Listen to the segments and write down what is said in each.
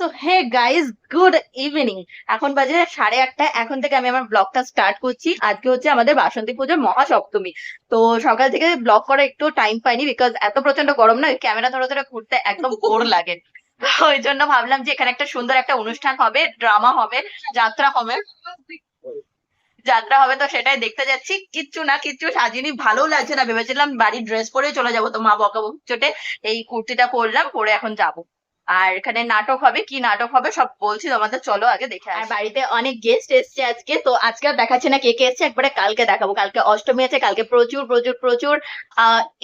So hey guys, good evening. এখন বাজে 8:30। এখন থেকে আমি আমার ব্লগটা স্টার্ট করছি। আজকে হচ্ছে আমাদের বাসন্তী পুজোর মহাসপ্তমী। তো সকাল থেকে ব্লগ করার একটু টাইম পাইনি, বিকজ এত প্রচন্ড গরম না, ক্যামেরা ধরে ধরে ঘুরতে একদম বোর লাগে। ওই জন্য ভাবলাম যে এখানে একটা সুন্দর একটা অনুষ্ঠান হবে, ড্রামা হবে, যাত্রা হবে। তো সেটাই দেখতে যাচ্ছি। কিচ্ছু না কিচ্ছু সাজিনি, ভালো লাগছে না, ভেবেছিলাম বাড়ির ড্রেস পরে চলে যাবো, তো মা বকাবকি চোটে এই কুর্তিটা পরলাম, পরে এখন যাবো। আর এখানে নাটক হবে, কি নাটক হবে সব বলছি তোমাদের, চলো আগে দেখে। আর বাড়িতে অনেক গেস্ট এসছে আজকে, তো আজকে আর দেখাচ্ছে না কে কে এসছে, একবারে কালকে দেখাবো। কালকে অষ্টমী আছে, কালকে প্রচুর প্রচুর প্রচুর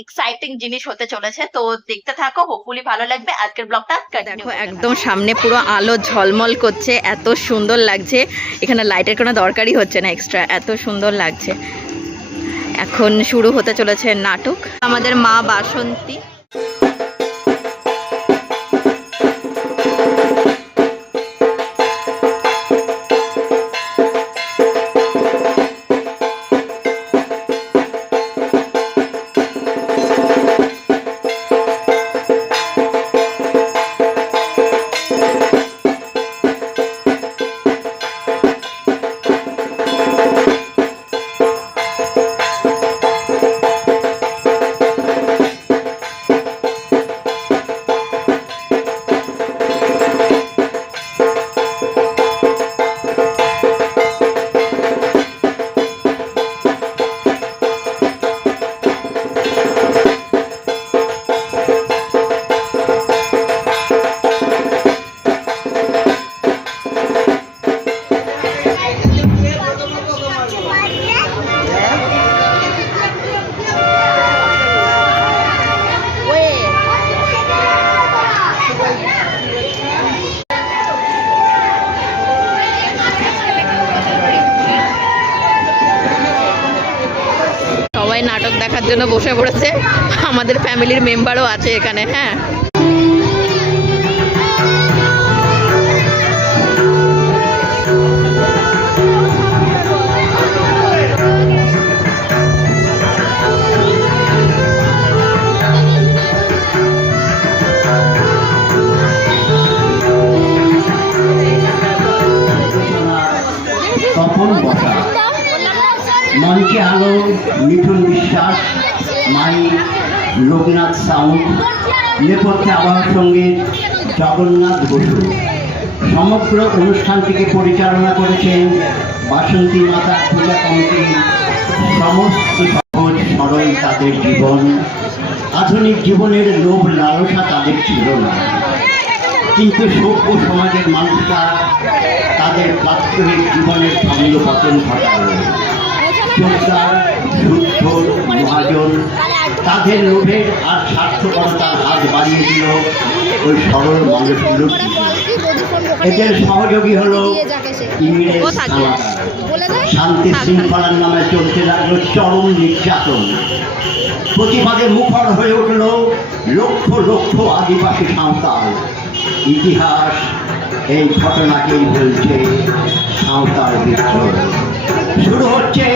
এক্সাইটিং জিনিস হতে চলেছে, তো দেখতে থাকো, হোপফুলি ভালো লাগবে। আজকের ব্লগটা দেখো, একদম সামনে পুরো আলো ঝলমল করছে, এত সুন্দর লাগছে। এখানে লাইটের কোনো দরকারই হচ্ছে না এক্সট্রা, এত সুন্দর লাগছে। এখন শুরু হতে চলেছে নাটক। আমাদের মা বাসন্তী। নাটক দেখার জন্য বসে পড়েছে, আমাদের ফ্যামিলির মেম্বারও আছে এখানে। হ্যাঁ, মঞ্চে আলো মিঠুন বিশ্বাস, মাইক লোকনাথ সাউন্ড, নেপথ্যে আবহাওয়ার সঙ্গীত জগন্নাথ বসু। সমগ্র অনুষ্ঠানটিকে পরিচালনা করেছেন বাসন্তী মাতা পূজা কমিটির সমস্ত সহজ সরল তাদের জীবন। আধুনিক জীবনের লোভ লালসা তাদের ছিল না, কিন্তু সভ্য সমাজের মানুষরা তাদের প্রাত্যহিক জীবনের ভঙ্গ পতন ঘটাল। চোরদার, সুৎখোর, মহাজন তাদের লোভের আর স্বার্থপরতার হাত বাড়িয়ে দিল ওই সরল মানুষগুলোর। এদের সহযোগী হলো ইংরেজ সাঁওতাল। শান্তি শৃঙ্খলার নামে চলতে লাগলো চরম নির্যাতন। প্রতিবাদে মুখর হয়ে উঠল লক্ষ লক্ষ আদিবাসী সাঁওতাল। ইতিহাস এই ঘটনাকেই বলছে সাঁওতাল বিদ্রোহ। শুরু হচ্ছে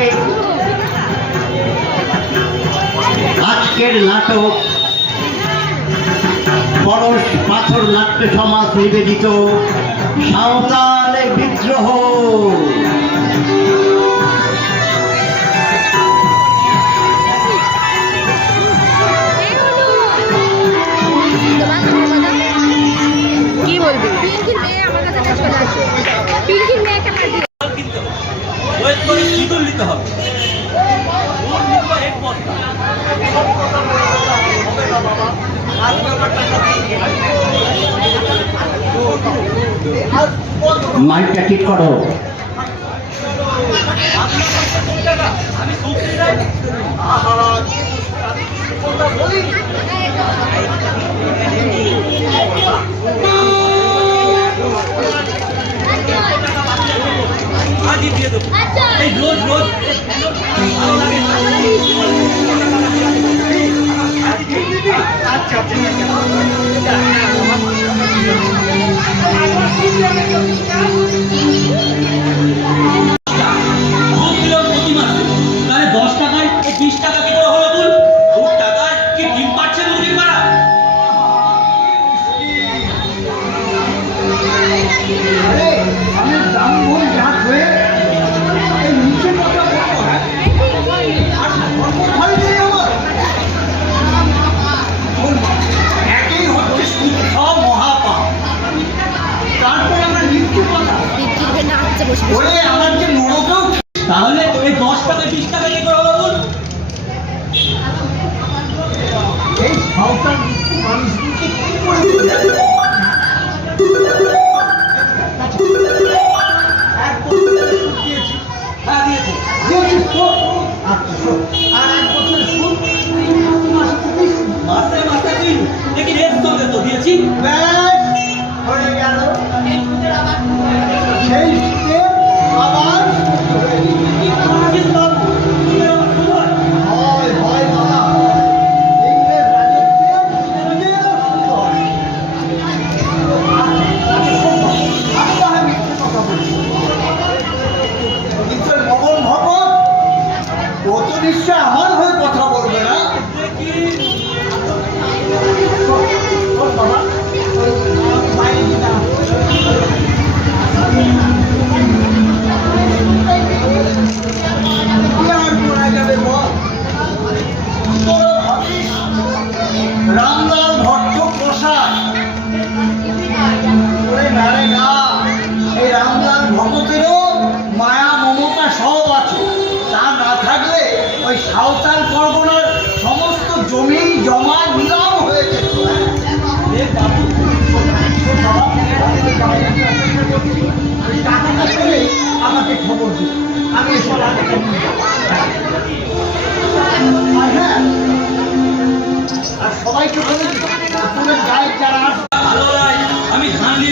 আজকের নাটক। পরশ পাথর নাট্য সমাজ নিবেদিত সাঁওতাল বিদ্রোহ। কি বলবি? মাইকটা ঠিক করো। রোজ রোজ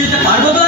যেতে পারবো তো